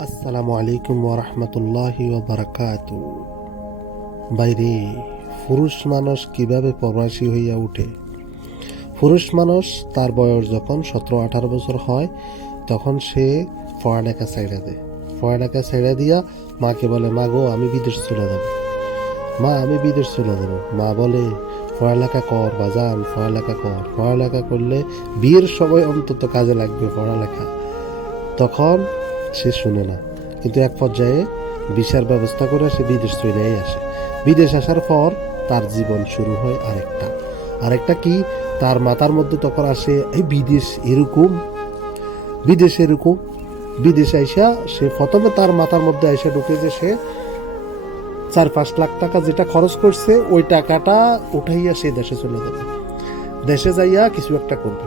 আসসালামু আলাইকুম ওয়া রাহমাতুল্লাহি ওয়া বারাকাতু। বাইরে পুরুষ মানুষ কিভাবে প্রবাসী হইয়া ওঠে? পুরুষ মানুষ তার বয়স যখন 17-18 বছর হয় তখন সে পড়ালেখা ছেড়ে দেয়। পড়ালেখা ছেড়ে দিয়া মাকে বলে, মা গো আমি বিদেশ চলে যাব, মা আমি বিদেশ চলে যাব। মা বলে, পড়ালেখা কর বাজান, পড়ালেখা কর, পড়ালেখা করলে বিয়ের সময় অন্তত কাজে লাগবে পড়ালেখা। তখন সে শুনে না, কিন্তু এক পর্যায়ে ভিসার ব্যবস্থা করে সে বিদেশ চলেই আসে। বিদেশ আসার পর তার জীবন শুরু হয় আরেকটা কি, তার মাথার মধ্যে তখন আসে এই বিদেশ এরকম, বিদেশ এরকম। বিদেশ আইসা সে প্রথমে তার মাথার মধ্যে আইসা ঢুকে যে সে 4-5 লাখ টাকা যেটা খরচ করছে ওই টাকাটা উঠাইয়া সে দেশে চলে যাবে, দেশে যাইয়া কিছু একটা করবে।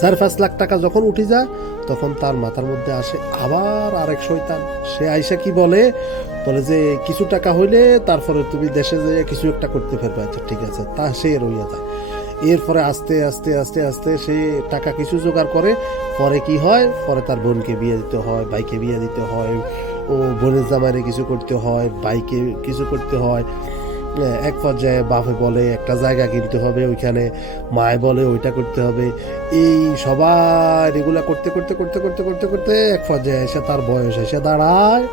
4-5 লাখ টাকা যখন উঠে যায় তখন তার মাথার মধ্যে আসে আবার আরেক শয়তান। সে আইসা কি বলে যে কিছু টাকা হইলে তারপরে তুমি দেশে যেয়ে কিছু একটা করতে পারবে। আচ্ছা ঠিক আছে, তা সে রইয়া যায়। এরপরে আস্তে আস্তে আস্তে আস্তে সে টাকা কিছু জোগাড় করে, পরে কি হয়, পরে তার বোনকে বিয়ে দিতে হয়, ভাইকে বিয়ে দিতে হয়, ও বোনের জামাইরে কিছু করতে হয়, ভাইকে কিছু করতে হয়। এক পর্যায়ে বাপে বলে একটা জায়গা কিনতে হবে, ওইখানে মায় বলে ওইটা করতে হবে। এই সবাই এগুলা করতে করতে করতে করতে করতে করতে এক পর্যায়ে এসে তার বয়স এসে দাঁড়ায়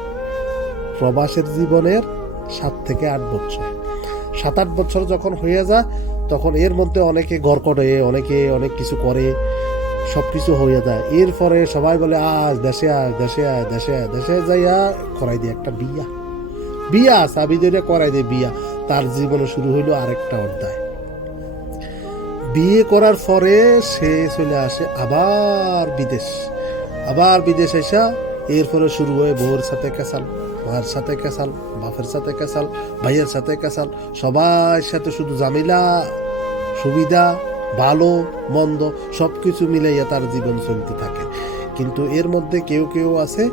প্রবাসের জীবনের 7 থেকে 8 বছর। 7-8 বছর যখন হয়ে যায় তখন এর মধ্যে অনেকে ঘর করে, অনেকে অনেক কিছু করে, সব কিছু হয়ে যায়। এরপরে সবাই বলে আজ দেশে আয়, দেশে আয়, দেশে আয়। দেশে যাইয়া করাই দিয়ে একটা বিয়া চাবি ধরে করাই দিয়ে বিয়া। তার জীবনে শুরু হইলো আরেকটা অধ্যায়। বিয়ে করার পরে সে চলে আসে আবার বিদেশ এসা এরপরে শুরু হয় বউর সাথে কেসাল, মায়ের সাথে কেসাল, বাপের সাথে কেসাল, ভাইয়ের সাথে কেসাল, সবার সাথে শুধু ঝামেলা, সুবিধা, ভালো মন্দ সবকিছু মিলাইয়া তার জীবন চলতে থাকে। কিন্তু এর মধ্যে কেউ কেউ আছে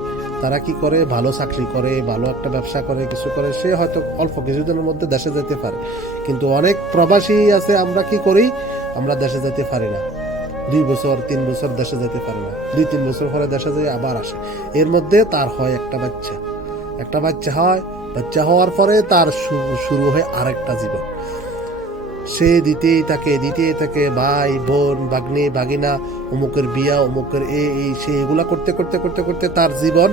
তারা কি করে, ভালো চাকরি করে, ভালো একটা ব্যবসা করে, কিছু করে, সে হয়তো অল্প কিছুদিনের মধ্যে দেশে যেতে পারে। কিন্তু অনেক প্রবাসী আছে, আমরা কি করি, আমরা দেশে যেতে পারি না, 2 বছর 3 বছর দেশে যেতে পারে না, 2-3 বছর পরে দেশে যেয়ে আবার আসে। এর মধ্যে তার হয় একটা বাচ্চা হয়, বাচ্চা হওয়ার পরে তার শুরু হয় আরেকটা জীবন। সে দিতেই থাকে ভাই বোন ভাগ্নে ভাগিনা, অমুকের বিয়া, অমুকের এই সে এগুলা করতে করতে করতে করতে তার জীবন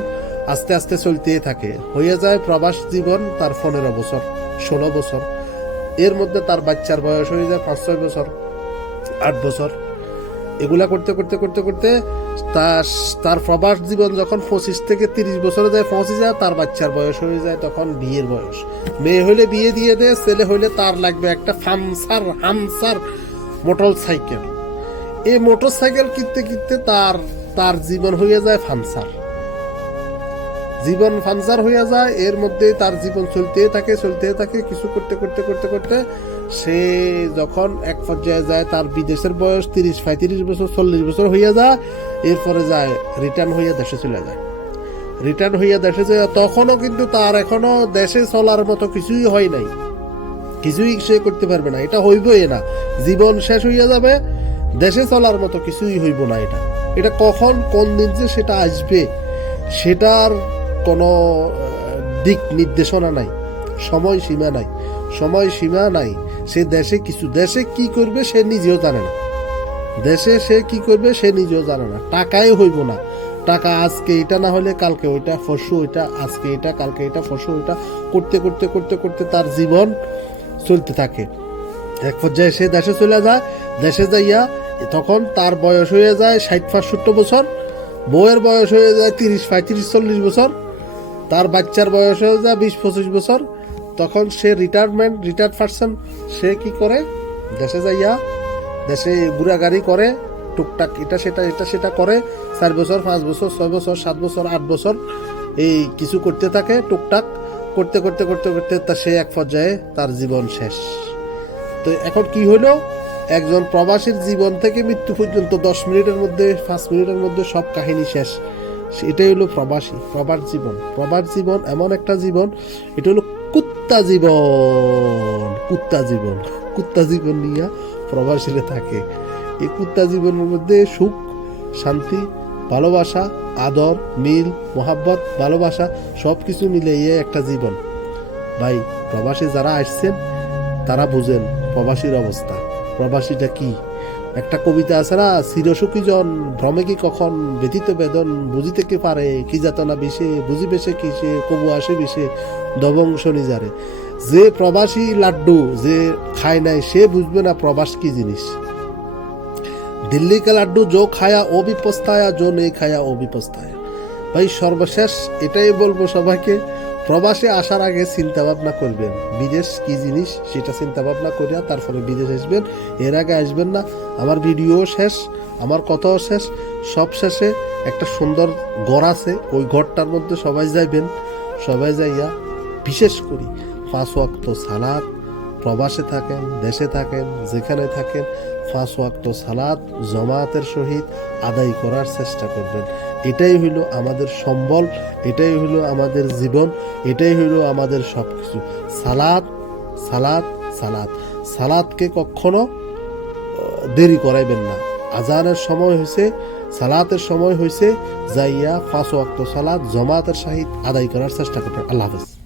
আস্তে আস্তে চলতেই থাকে। হয়ে যায় প্রবাস জীবন তার 15 বছর 16 বছর। এর মধ্যে তার বাচ্চার বয়স হয়ে যায় 5-6 বছর 8 বছর। এগুলা করতে করতে করতে করতে তার প্রবাস জীবন যখন 25 থেকে 30 বছরে যায়, পৌঁছে যায়, তার বাচ্চার বয়স হয়ে যায় তখন বিয়ের বয়স। মেয়ে হইলে বিয়ে দিয়ে দেয়, ছেলে হইলে তার লাগবে একটা হামসার মোটর সাইকেল। এই মোটর সাইকেল কিনতে কিনতে তার জীবন হয়ে যায় ফানসার হয়ে যায়। এর মধ্যে তার জীবন চলতে থাকে কিছু করতে করতে করতে করতে সে যখন এক পর্যায়ে যায় তার বিদেশের বয়স 30-35 বছর 40 বছর হইয়া যায়। এরপরে যায় রিটার্ন হইয়া দেশে যায়। তখনও কিন্তু তার এখনো দেশে চলার মতো কিছুই হয় নাই, কিছুই সে করতে পারবে না, এটা হইবই না। জীবন শেষ হইয়া যাবে, দেশে চলার মতো কিছুই হইব না। এটা কখন কোন দিন যে সেটা আসবে সেটার কোনো দিক নির্দেশনা নাই, সময়সীমা নাই। সে দেশে কি করবে সে নিজেও জানে না, টাকাই হইব না। টাকা আজকে এটা না হলে কালকে ওইটা, পরশু ওইটা, আজকে এটা কালকে এটা, পরশু ওইটা করতে করতে করতে করতে তার জীবন চলতে থাকে। এক পর্যায়ে সে দেশে চলে যায়। দেশে যাইয়া তখন তার বয়স হয়ে যায় 60-65 বছর, বউয়ের বয়স হয়ে যায় 30-35-40 বছর, তার বাচ্চার বয়স হয়ে যায় 20-25 বছর। তখন সে রিটায়ার্ড পারসন, সে কি করে, দেশে যাইয়া দেশে ঘুরাগাড়ি করে, টুকটাক এটা সেটা করে, 4 বছর 5 বছর 6 বছর 7 বছর 8 বছর এই কিছু করতে থাকে, টুকটাক করতে করতে করতে করতে সে এক পর্যায়ে তার জীবন শেষ। তো এখন কি হলো, একজন প্রবাসীর জীবন থেকে মৃত্যু পর্যন্ত 10 মিনিটের মধ্যে 5 মিনিটের মধ্যে সব কাহিনী শেষ। এটাই হলো প্রবাস জীবন। এমন একটা জীবন, এটা হলো কুত্তা জীবন নিয়ে প্রবাসীরা থাকে। এই কুত্তা জীবনের মধ্যে সুখ শান্তি ভালোবাসা, আদর, মিল, মোহাব্বত, ভালোবাসা সব কিছু মিলিয়ে একটা জীবন। ভাই প্রবাসী যারা আসছেন তারা বুঝেন প্রবাসীর অবস্থা, প্রবাসীটা কি। একটা কবিতা আছে না, চিরসুখী জন ভ্রমে কি কখন ব্যথিত বেদন বুঝিতে কি পারে, কি যাতনা বিষে বুঝিবে সে কিসে, কবু আসে বিষে দবংশ নিজারে। যে প্রবাসী লাড্ডু যে খায় নাই সে বুঝবে না প্রবাস কি জিনিস। দিল্লি কা লাড্ডু জো খায়া ও ভি পস্তায়া, জো নেই খায়া ও ভি পস্তায়া। ভাই সর্বশেষ এটাই বলবো সবাইকে, প্রবাসে আসার আগে চিন্তা ভাবনা করবেন বিদেশ কি জিনিস, সেটা চিন্তা ভাবনা করিয়া তারপরে বিদেশ আসবেন, এর আগে আসবেন না। আমার ভিডিও শেষ, আমার কথাও শেষ, সব শেষে একটা সুন্দর ঘর আছে, ওই ঘরটার মধ্যে সবাই যাইবেন। সবাই যাইয়া বিশেষ করি 5 ওয়াক্ত সালাত, প্রবাসে থাকেন দেশে থাকেন যেখানে থাকেন 5 ওয়াক্ত সালাত জামাতের সহিত আদায় করার চেষ্টা করবেন। এটাই হইল আমাদের সম্বল, এটাই হইল আমাদের জীবন, এটাই হইল আমাদের সব কিছু। সালাত সালাত সালাত, সালাতকে কখনো দেরি করাইবেন না। আজানের সময় হয়েছে, সালাতের সময় হয়েছে, যাইয়া 5 ওয়াক্ত সালাত জামাতের সহিত আদায় করার চেষ্টা করবেন। আল্লাহ হাফেজ।